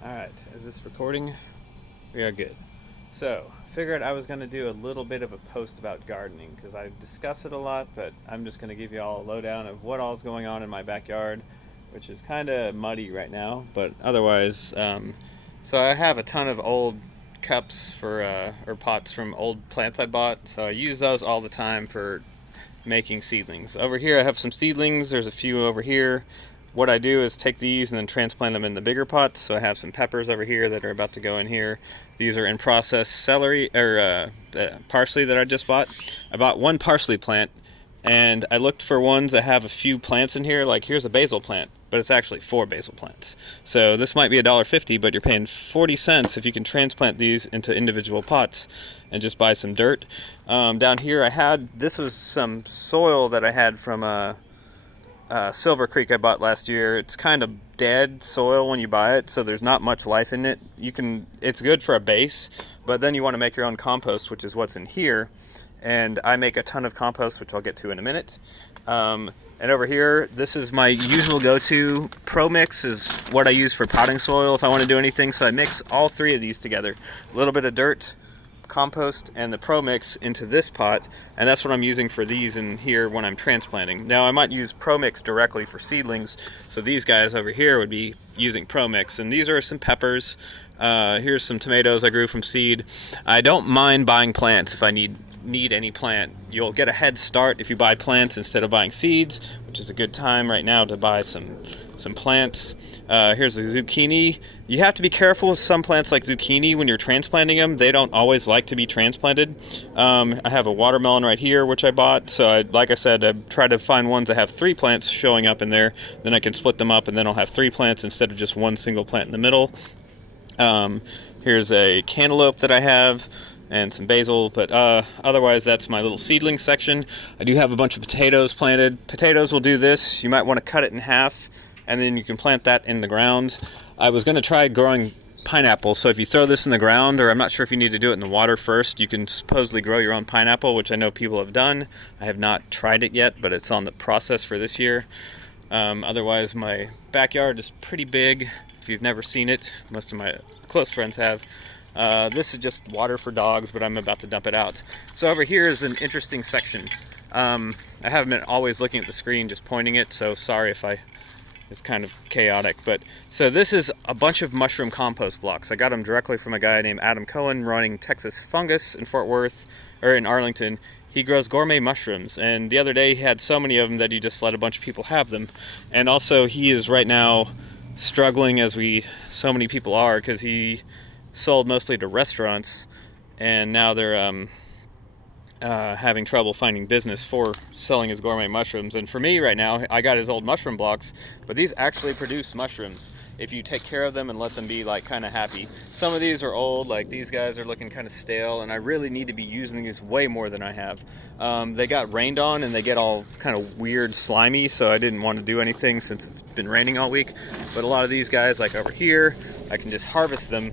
Alright, is this recording? We are good. So, figured I was going to do a little bit of a post about gardening because I discuss it a lot, but I'm just going to give you all a lowdown of what all's going on in my backyard, which is kind of muddy right now, but otherwise, so I have a ton of old cups or pots from old plants I bought, so I use those all the time for making seedlings. Over here I have some seedlings, there's a few over here. What I do is take these and then transplant them in the bigger pots. So I have some peppers over here that are about to go in here. These are in process celery or parsley that I just bought. I bought one parsley plant and I looked for ones that have a few plants in here. Like here's a basil plant, but it's actually 4 basil plants. So this might be $1.50, but you're paying 40 cents if you can transplant these into individual pots and just buy some dirt. Down here this was some soil that I had from Silver Creek I bought last year. It's kind of dead soil when you buy it, so there's not much life in it. It's good for a base, but then you want to make your own compost, which is what's in here. And I make a ton of compost, which I'll get to in a minute. And over here, this is my usual go-to. Pro Mix is what I use for potting soil if I want to do anything. So I mix all three of these together. A little bit of dirt, compost, and the Pro Mix into this pot, and that's what I'm using for these in here when I'm transplanting. Now I might use Pro Mix directly for seedlings, so these guys over here would be using Pro Mix, and these are some peppers. Here's some tomatoes I grew from seed. I don't mind buying plants if I need any plant. You'll get a head start if you buy plants instead of buying seeds, which is a good time right now to buy some plants. Here's the zucchini. You have to be careful with some plants like zucchini when you're transplanting them. They don't always like to be transplanted. I have a watermelon right here, which I bought. So like I said, I try to find ones that have 3 plants showing up in there. Then I can split them up and then I'll have 3 plants instead of just one single plant in the middle. Here's a cantaloupe that I have and some basil, but otherwise that's my little seedling section. I do have a bunch of potatoes planted. Potatoes will do this. You might want to cut it in half and then you can plant that in the ground. I was going to try growing pineapple, so if you throw this in the ground, or I'm not sure if you need to do it in the water first, you can supposedly grow your own pineapple, which I know people have done. I have not tried it yet, but it's on the process for this year. Otherwise, my backyard is pretty big. If you've never seen it, most of my close friends have. This is just water for dogs, but I'm about to dump it out. So over here is an interesting section. I haven't been always looking at the screen, just pointing it, so sorry if it's kind of chaotic. But so this is a bunch of mushroom compost blocks. I got them directly from a guy named Adam Cohen running Texas Fungus in Fort Worth, or in Arlington. He grows gourmet mushrooms, and the other day he had so many of them that he just let a bunch of people have them. And also he is right now struggling, as so many people are, because he sold mostly to restaurants, and now they're having trouble finding business for selling his gourmet mushrooms. And for me right now, I got his old mushroom blocks, but these actually produce mushrooms if you take care of them and let them be like kind of happy. Some of these are old, like these guys are looking kind of stale, and I really need to be using these way more than I have. They got rained on and they get all kind of weird slimy, so I didn't want to do anything since it's been raining all week. But a lot of these guys, like over here, I can just harvest them,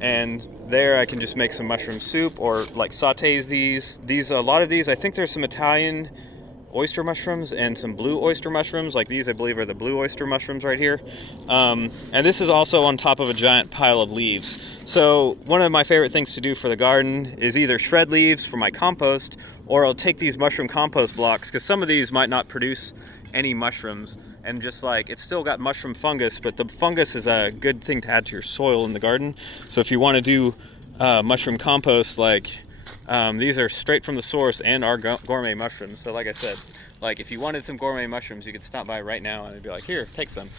and there I can just make some mushroom soup or like sautés these. A lot of these, I think there's some Italian oyster mushrooms and some blue oyster mushrooms. Like these, I believe, are the blue oyster mushrooms right here. And this is also on top of a giant pile of leaves. So one of my favorite things to do for the garden is either shred leaves for my compost, or I'll take these mushroom compost blocks, because some of these might not produce any mushrooms, and just like it's still got mushroom fungus, but the fungus is a good thing to add to your soil in the garden. So if you want to do mushroom compost, like these are straight from the source and are gourmet mushrooms. So like I said, like if you wanted some gourmet mushrooms, you could stop by right now and I'd be like, here, take some,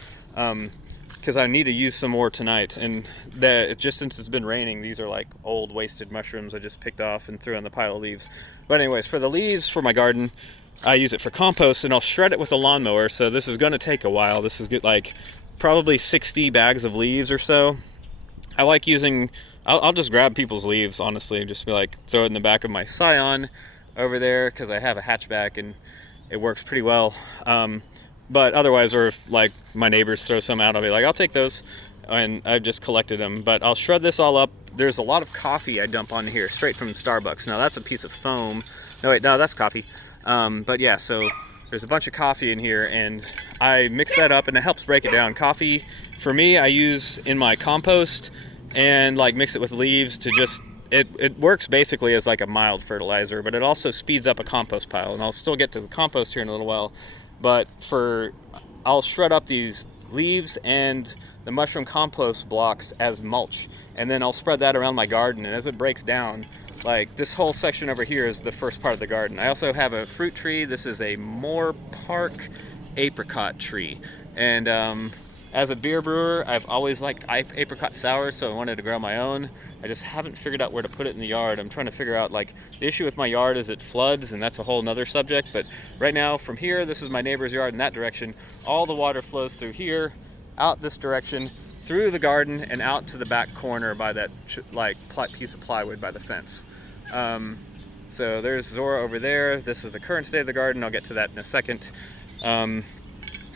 because I need to use some more tonight. And just since it's been raining, these are like old wasted mushrooms I just picked off and threw on the pile of leaves. But anyways, for the leaves for my garden, I use it for compost, and I'll shred it with a lawnmower. So this is going to take a while. This is good, like probably 60 bags of leaves or so. I like using, I'll just grab people's leaves, honestly, and just be like, throw it in the back of my Scion over there, because I have a hatchback and it works pretty well. But otherwise, or if like my neighbors throw some out, I'll be like, I'll take those, and I've just collected them. But I'll shred this all up. There's a lot of coffee I dump on here straight from Starbucks. Now that's a piece of foam. No, wait, no, that's coffee. But yeah, so there's a bunch of coffee in here, and I mix that up and it helps break it down. Coffee, for me, I use in my compost and like mix it with leaves to just, it works basically as like a mild fertilizer, but it also speeds up a compost pile. And I'll still get to the compost here in a little while, but I'll shred up these leaves and the mushroom compost blocks as mulch, and then I'll spread that around my garden. And as it breaks down, like this whole section over here is the first part of the garden. I also have a fruit tree. This is a Moore Park apricot tree, and as a beer brewer, I've always liked apricot sour, so I wanted to grow my own. I just haven't figured out where to put it in the yard. I'm trying to figure out, like, the issue with my yard is it floods, and that's a whole nother subject. But right now, from here, this is my neighbor's yard in that direction. All the water flows through here, out this direction, through the garden, and out to the back corner by that piece of plywood by the fence. So there's Zora over there. This is the current state of the garden. I'll get to that in a second.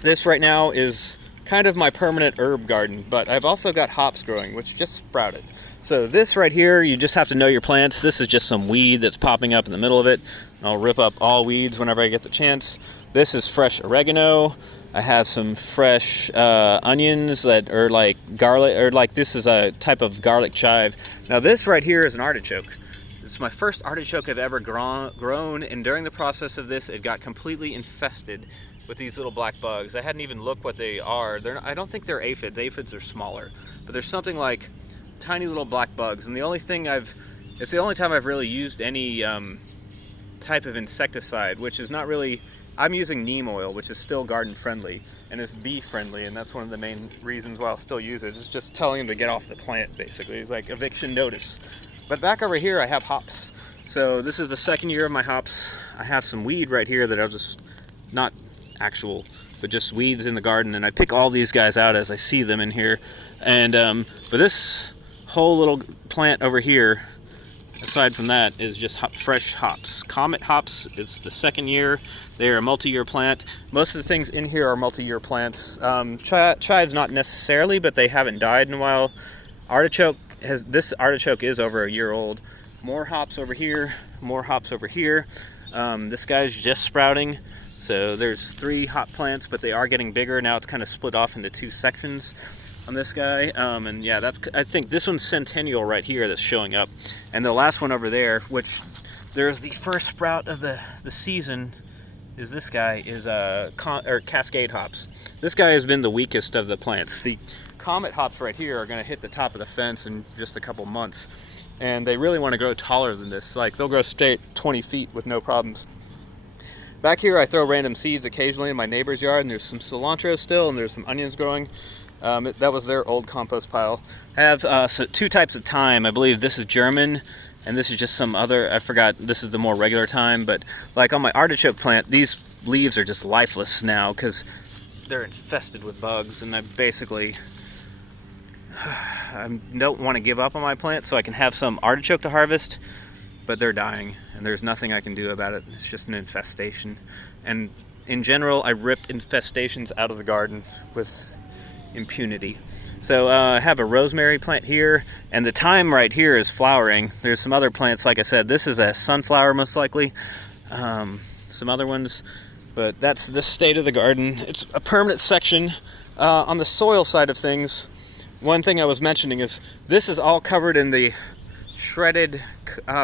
This right now is kind of my permanent herb garden, but I've also got hops growing, which just sprouted. So this right here, you just have to know your plants. This is just some weed that's popping up in the middle of it. I'll rip up all weeds whenever I get the chance. This is fresh oregano. I have some fresh onions that are like garlic, or like this is a type of garlic chive. Now this right here is an artichoke. This is my first artichoke I've ever grown, and during the process of this, it got completely infested with these little black bugs. I hadn't even looked what they are. I don't think they're aphids. Aphids are smaller, but there's something like tiny little black bugs. And it's the only time I've really used any type of insecticide, which is not really, I'm using neem oil, which is still garden friendly and is bee friendly, and that's one of the main reasons why I'll still use it. It's just telling them to get off the plant, basically. It's like eviction notice. But back over here, I have hops. So this is the second year of my hops. I have some weed right here that I'll just, not actual, but just weeds in the garden, and I pick all these guys out as I see them in here. And but this whole little plant over here, aside from that, is just fresh hops. Comet hops is the second year. They are a multi-year plant. Most of the things in here are multi-year plants. Chives not necessarily, but they haven't died in a while. This artichoke is over a year old. More hops over here, more hops over here. This guy's just sprouting. So there's 3 hop plants, but they are getting bigger. Now it's kind of split off into 2 sections on this guy. And yeah, I think this one's Centennial right here that's showing up. And the last one over there, which there's the first sprout of the season, is this guy, is Cascade hops. This guy has been the weakest of the plants. The Comet hops right here are going to hit the top of the fence in just a couple months. And they really want to grow taller than this. Like, they'll grow straight 20 feet with no problems. Back here, I throw random seeds occasionally in my neighbor's yard, and there's some cilantro still, and there's some onions growing. That was their old compost pile. I have 2 types of thyme. I believe this is German, and this is just some other, I forgot, this is the more regular thyme, but like on my artichoke plant, these leaves are just lifeless now because they're infested with bugs, and I don't want to give up on my plant so I can have some artichoke to harvest, but they're dying, and there's nothing I can do about it. It's just an infestation. And in general, I rip infestations out of the garden with impunity. So I have a rosemary plant here, and the thyme right here is flowering. There's some other plants, like I said. This is a sunflower, most likely. Some other ones, but that's the state of the garden. It's a permanent section. On the soil side of things, one thing I was mentioning is this is all covered in the shredded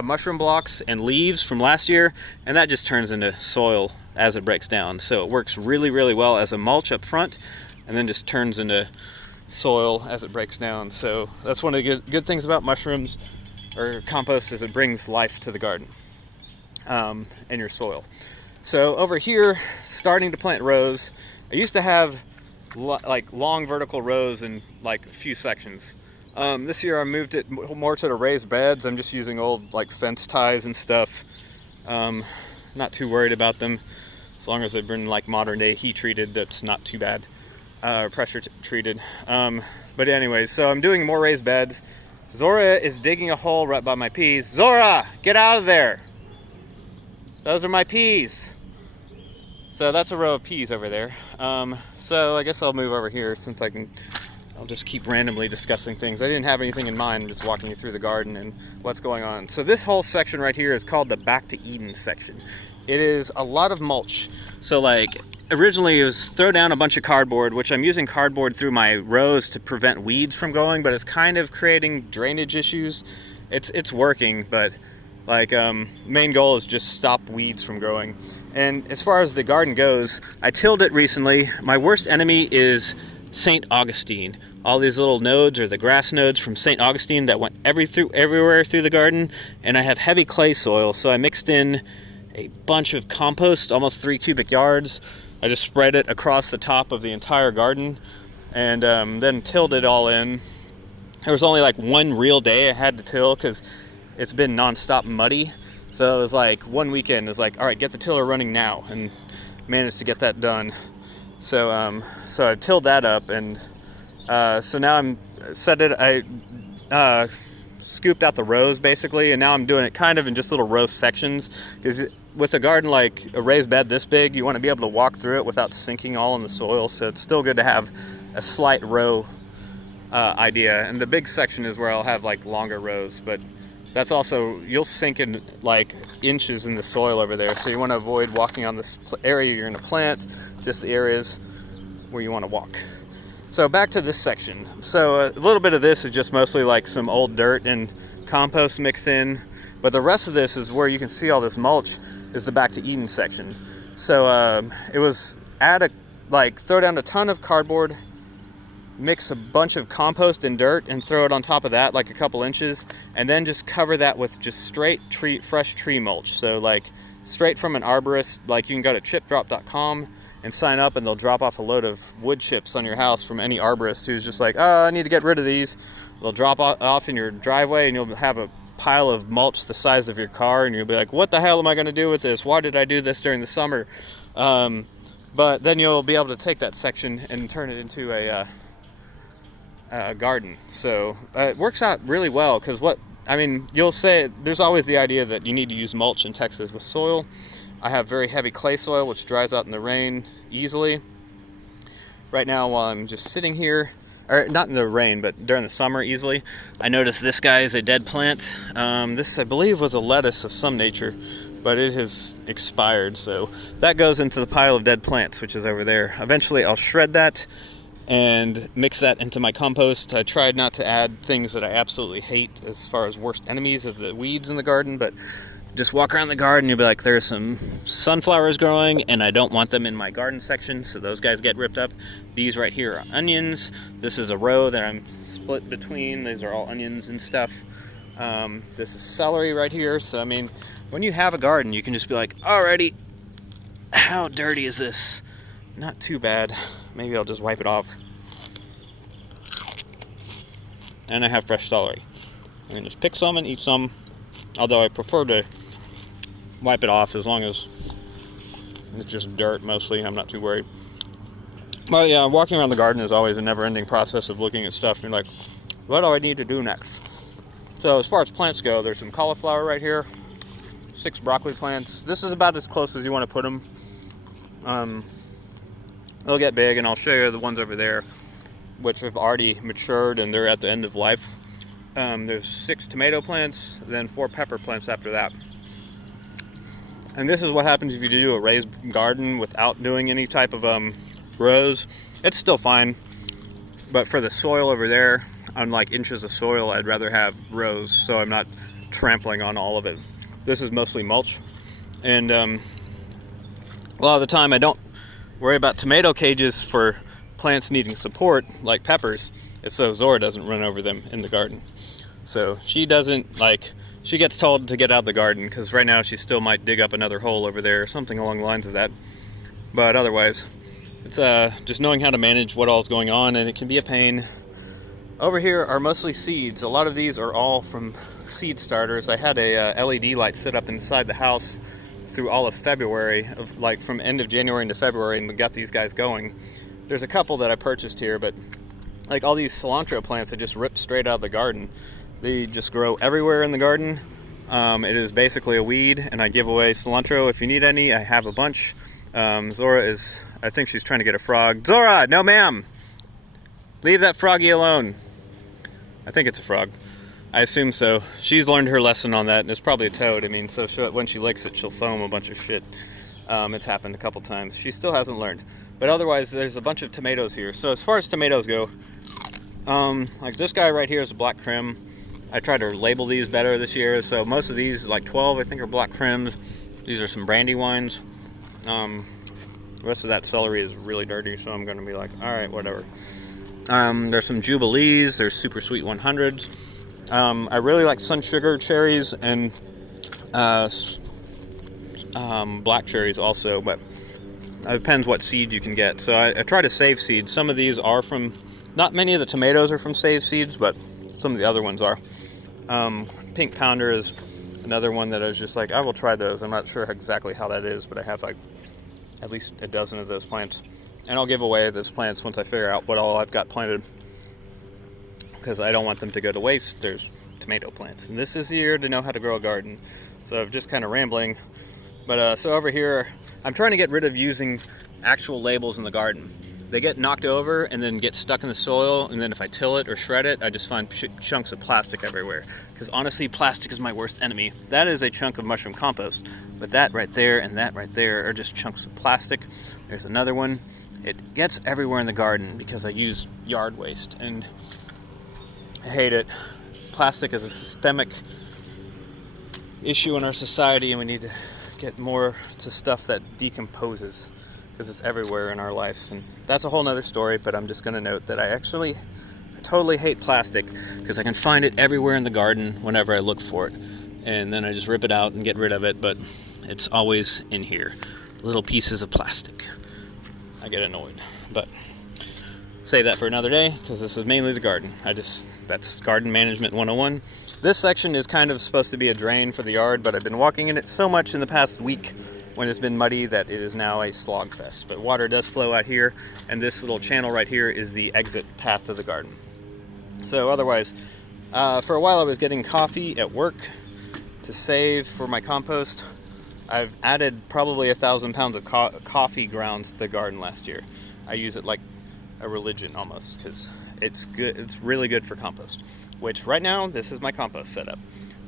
mushroom blocks and leaves from last year, and that just turns into soil as it breaks down. So it works really, really well as a mulch up front, and then just turns into soil as it breaks down. So that's one of the good things about mushrooms or compost, is it brings life to the garden and your soil. So over here, starting to plant rows. I used to have like long vertical rows in like a few sections. This year I moved it more to the raised beds. I'm just using old like fence ties and stuff. Not too worried about them, as long as they've been like modern day heat treated. That's not too bad. Pressure treated. But anyways, so I'm doing more raised beds. Zora is digging a hole right by my peas. Zora, get out of there! Those are my peas. So that's a row of peas over there. So I guess I'll move over here since I'll just keep randomly discussing things. I didn't have anything in mind. I'm just walking you through the garden and what's going on. So this whole section right here is called the Back to Eden section. it is a lot of mulch. So like originally it was throw down a bunch of cardboard, which I'm using cardboard through my rows to prevent weeds from growing, but it's kind of creating drainage issues. It's working, but like main goal is just stop weeds from growing. And as far as the garden goes, I tilled it recently. My worst enemy is St. Augustine. All these little nodes are the grass nodes from St. Augustine that went everywhere through the garden. And I have heavy clay soil, so I mixed in a bunch of compost, almost 3 cubic yards. I just spread it across the top of the entire garden and then tilled it all in. There was only like one real day I had to till because it's been nonstop muddy. So it was like one weekend, it was like, all right, get the tiller running now, and managed to get that done. So I tilled that up, and so now I'm set it. I scooped out the rows basically, and now I'm doing it kind of in just little row sections, because with a garden like a raised bed this big, you want to be able to walk through it without sinking all in the soil. So it's still good to have a slight row idea, and the big section is where I'll have like longer rows, but that's also, you'll sink in like inches in the soil over there, so you want to avoid walking on this area you're going to plant, just the areas where you want to walk. So back to this section. So a little bit of this is just mostly like some old dirt and compost mixed in, but the rest of this is where you can see all this mulch is the Back to Eden section. So it was throw down a ton of cardboard, mix a bunch of compost and dirt and throw it on top of that like a couple inches, and then just cover that with just straight fresh tree mulch. So like straight from an arborist. Like you can go to chipdrop.com and sign up, and they'll drop off a load of wood chips on your house from any arborist who's just like, oh, I need to get rid of these. They'll drop off in your driveway, and you'll have a pile of mulch the size of your car, and you'll be like, what the hell am I going to do with this? Why did I do this during the summer? But then you'll be able to take that section and turn it into a garden. So it works out really well, because you'll say there's always the idea that you need to use mulch in Texas with soil. I have very heavy clay soil which dries out in the rain easily. Right now, while I'm just sitting here, or not in the rain, but during the summer easily, I noticed this guy is a dead plant. This, I believe, was a lettuce of some nature, but it has expired, so that goes into the pile of dead plants, which is over there. Eventually I'll shred that and mix that into my compost. I tried not to add things that I absolutely hate as far as worst enemies of the weeds in the garden, but just walk around the garden, you'll be like, there's some sunflowers growing and I don't want them in my garden section, so those guys get ripped up. These right here are onions. This is a row that I'm split between. These are all onions and stuff. This is celery right here. So when you have a garden, you can just be like, alrighty, how dirty is this? Not too bad. Maybe I'll just wipe it off. And I have fresh celery. I can just pick some and eat some, although I prefer to wipe it off as long as it's just dirt mostly. I'm not too worried. But yeah, walking around the garden is always a never-ending process of looking at stuff and you're like, what do I need to do next? So as far as plants go, there's some cauliflower right here, 6 broccoli plants. This is about as close as you want to put them. They'll get big, and I'll show you the ones over there, which have already matured and they're at the end of life. There's 6 tomato plants, then 4 pepper plants after that. And this is what happens if you do a raised garden without doing any type of rows. It's still fine, but for the soil over there, on like inches of soil, I'd rather have rows so I'm not trampling on all of it. This is mostly mulch, and a lot of the time I don't worry about tomato cages for plants needing support like peppers. It's so Zora doesn't run over them in the garden. So she gets told to get out of the garden because right now she still might dig up another hole over there or something along the lines of that. But otherwise, it's just knowing how to manage what all is going on, and it can be a pain. Over here are mostly seeds. A lot of these are all from seed starters. I had a LED light sit up inside the house through all of February, from end of January into February, and got these guys going. There's a couple that I purchased here, but like all these cilantro plants that just ripped straight out of the garden. They just grow everywhere in the garden. It is basically a weed, and I give away cilantro if you need any. I have a bunch. Zora I think she's trying to get a frog. Zora, no ma'am! Leave that froggy alone. I think it's a frog. I assume so. She's learned her lesson on that, and it's probably a toad. I mean, so when she licks it, she'll foam a bunch of shit. It's happened a couple times. She still hasn't learned. But otherwise, there's a bunch of tomatoes here. So as far as tomatoes go, like this guy right here is a black Krim. I tried to label these better this year. So most of these, like 12, I think, are black Krims. These are some Brandywines. The rest of that celery is really dirty, so I'm going to be like, all right, whatever. There's some Jubilees. There's super sweet 100s. I really like Sun Sugar cherries and black cherries also, but it depends what seed you can get. So I try to save seeds. Some of these are from, not many of the tomatoes are from saved seeds, but some of the other ones are. Pink Pounder is another one that I was just like, I will try those. I'm not sure exactly how that is, but I have like at least a dozen of those plants. And I'll give away those plants once I figure out what all I've got planted, because I don't want them to go to waste. There's tomato plants, and this is the year to know how to grow a garden. So I'm just kind of rambling, but so over here I'm trying to get rid of using actual labels in the garden. They get knocked over and then get stuck in the soil, and then if I till it or shred it, I just find chunks of plastic everywhere, because honestly, plastic is my worst enemy. That is a chunk of mushroom compost, but that right there and that right there are just chunks of plastic. There's another one. It gets everywhere in the garden because I use yard waste, and I hate it. Plastic is a systemic issue in our society, and we need to get more to stuff that decomposes, because it's everywhere in our life. And that's a whole nother story, but I'm just going to note that I totally hate plastic, because I can find it everywhere in the garden whenever I look for it, and then I just rip it out and get rid of it, but it's always in here. Little pieces of plastic. I get annoyed, but save that for another day, because this is mainly the garden. That's garden management 101. This section is kind of supposed to be a drain for the yard, but I've been walking in it so much in the past week when it's been muddy that it is now a slog fest. But water does flow out here, and this little channel right here is the exit path of the garden. So otherwise, for a while I was getting coffee at work to save for my compost. I've added probably 1,000 pounds of coffee grounds to the garden last year. I use it like a religion almost, because it's good. It's really good for compost, which right now, this is my compost setup.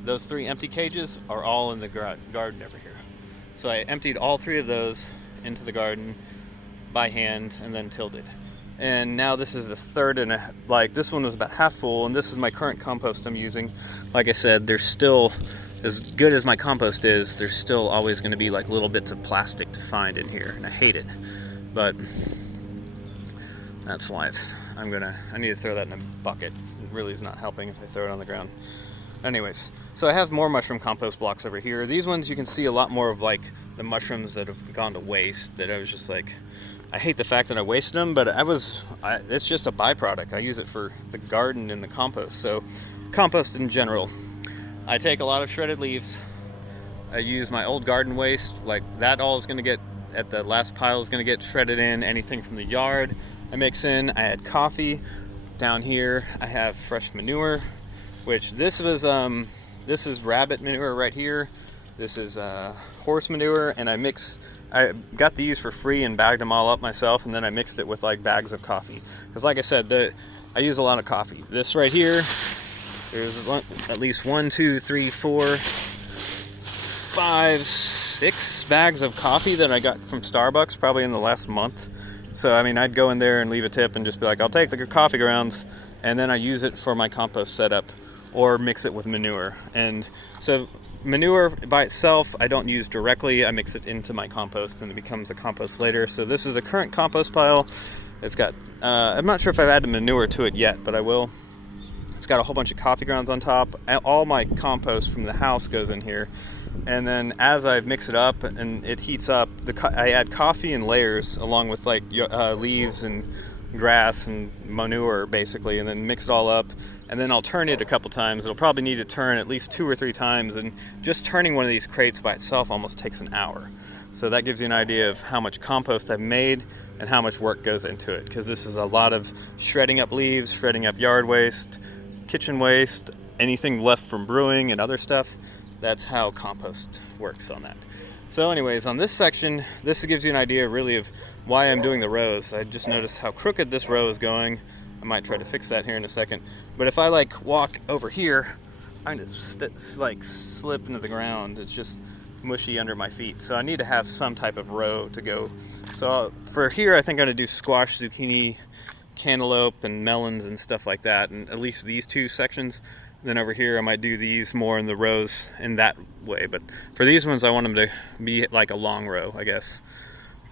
Those 3 empty cages are all in the garden over here. So I emptied all 3 of those into the garden by hand and then tilled it. And now this is the third, and like this one was about half full, and this is my current compost I'm using. Like I said, there's still, as good as my compost is, there's still always going to be like little bits of plastic to find in here, and I hate it. But that's life. I need to throw that in a bucket. It really is not helping if I throw it on the ground. Anyways, so I have more mushroom compost blocks over here. These ones you can see a lot more of like the mushrooms that have gone to waste, that I was just like, I hate the fact that I wasted them, but it's just a byproduct. I use it for the garden and the compost. So compost in general, I take a lot of shredded leaves. I use my old garden waste, like that all is going to get, at the last pile is going to get shredded in. Anything from the yard I mix in. I add coffee. Down here I have fresh manure, which this is rabbit manure right here. This is horse manure, and I got these for free and bagged them all up myself, and then I mixed it with like bags of coffee, because like I said, I use a lot of coffee. This right here, there's at least 1, 2, 3, 4, 5, 6 bags of coffee that I got from Starbucks probably in the last month. So I mean, I'd go in there and leave a tip and just be like, I'll take the coffee grounds, and then I use it for my compost setup or mix it with manure. And so manure by itself I don't use directly. I mix it into my compost and it becomes a compost later. So this is the current compost pile. It's got I'm not sure if I've added manure to it yet, but I will. It's got a whole bunch of coffee grounds on top. All my compost from the house goes in here, and then as I mix it up and it heats up, I add coffee in layers along with like leaves and grass and manure basically, and then mix it all up, and then I'll turn it a couple times. It'll probably need to turn at least 2 or 3 times, and just turning one of these crates by itself almost takes an hour. So that gives you an idea of how much compost I've made and how much work goes into it, because this is a lot of shredding up leaves, shredding up yard waste, kitchen waste, anything left from brewing and other stuff. That's how compost works on that. So anyways, on this section, this gives you an idea really of why I'm doing the rows. I just noticed how crooked this row is going. I might try to fix that here in a second. But if I like walk over here, kind of like slip into the ground. It's just mushy under my feet. So I need to have some type of row to go. So for here, I think I'm gonna do squash, zucchini, cantaloupe, and melons and stuff like that, and at least these two sections. Then over here, I might do these more in the rows in that way. But for these ones, I want them to be like a long row, I guess.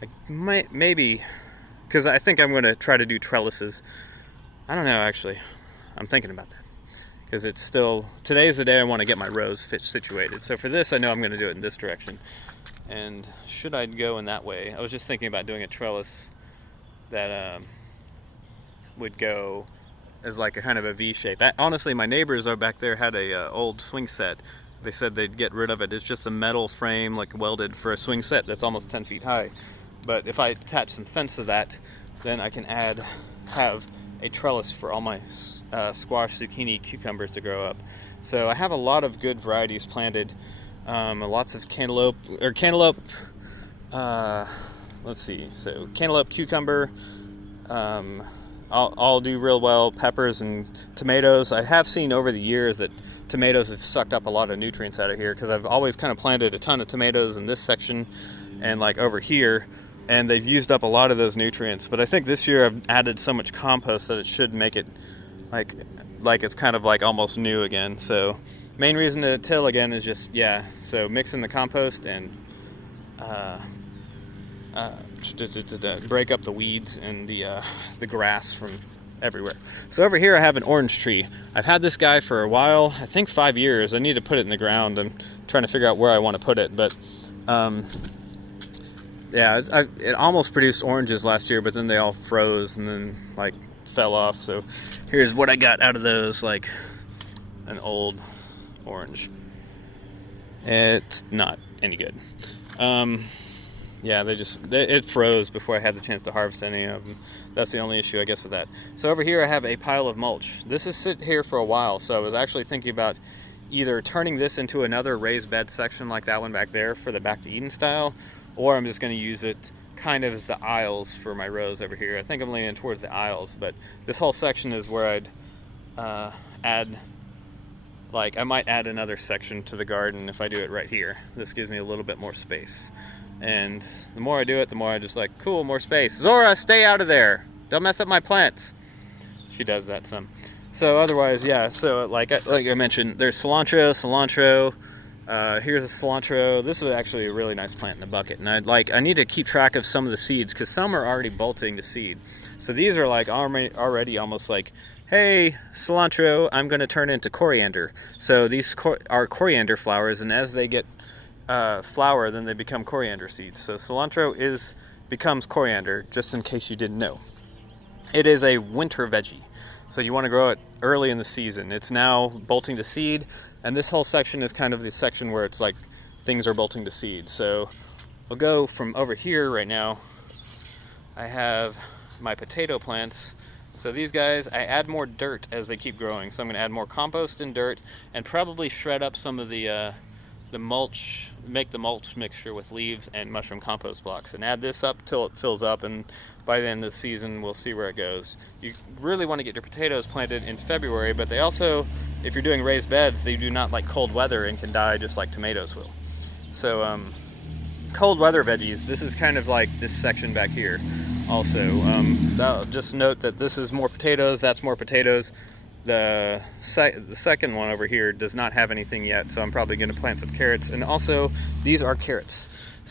I might, maybe, because I think I'm going to try to do trellises. I don't know, actually. I'm thinking about that. Because it's still, today's the day I want to get my rows situated. So for this, I know I'm going to do it in this direction. And should I go in that way? I was just thinking about doing a trellis that would go as like a kind of a V shape. Honestly, my neighbors are back there had a old swing set. They said they'd get rid of it. It's just a metal frame, like welded for a swing set that's almost 10 feet high. But if I attach some fence to that, then I can have a trellis for all my squash, zucchini, cucumbers to grow up. So I have a lot of good varieties planted. Lots of cantaloupe. Let's see. So cantaloupe, cucumber. I'll do real well. Peppers and tomatoes. I have seen over the years that tomatoes have sucked up a lot of nutrients out of here, because I've always kind of planted a ton of tomatoes in this section and like over here, and they've used up a lot of those nutrients. But I think this year I've added so much compost that it should make it like it's kind of like almost new again. So main reason to till again is just, so mixing the compost and break up the weeds and the grass from everywhere. So over here I have an orange tree. I've had this guy for a while, I think 5 years. I need to put it in the ground. I'm trying to figure out where I want to put it, but it almost produced oranges last year, but then they all froze and then like fell off. So here's what I got out of those, like an old orange. It's not any good. It froze before I had the chance to harvest any of them. That's the only issue, I guess, with that. So over here I have a pile of mulch. This has sit here for a while, so I was actually thinking about either turning this into another raised bed section like that one back there for the Back to Eden style, or I'm just going to use it kind of as the aisles for my rows over here. I think I'm leaning towards the aisles, but this whole section is where I'd I might add another section to the garden if I do it right here. This gives me a little bit more space. And the more I do it, the more I just like, cool, more space. Zora, stay out of there. Don't mess up my plants. She does that some. So otherwise, so like I mentioned, there's cilantro. Here's a cilantro. This is actually a really nice plant in a bucket. And I need to keep track of some of the seeds, because some are already bolting to seed. So these are like already almost like, hey, cilantro, I'm going to turn into coriander. So these are coriander flowers, and as they get flower, then they become coriander seeds. So cilantro becomes coriander, just in case you didn't know. It is a winter veggie, so you want to grow it early in the season. It's now bolting to seed, and this whole section is kind of the section where it's like things are bolting to seed. So we'll go from over here right now. I have my potato plants. So these guys, I add more dirt as they keep growing. So I'm going to add more compost and dirt, and probably shred up some of the mulch, make the mulch mixture with leaves and mushroom compost blocks, and add this up till it fills up, and by the end of the season we'll see where it goes. You really want to get your potatoes planted in February, but they also, if you're doing raised beds, they do not like cold weather and can die just like tomatoes will. So cold weather veggies, this is kind of like this section back here also. Just note that this is more potatoes, that's more potatoes. The second one over here does not have anything yet, so I'm probably going to plant some carrots. And also, these are carrots.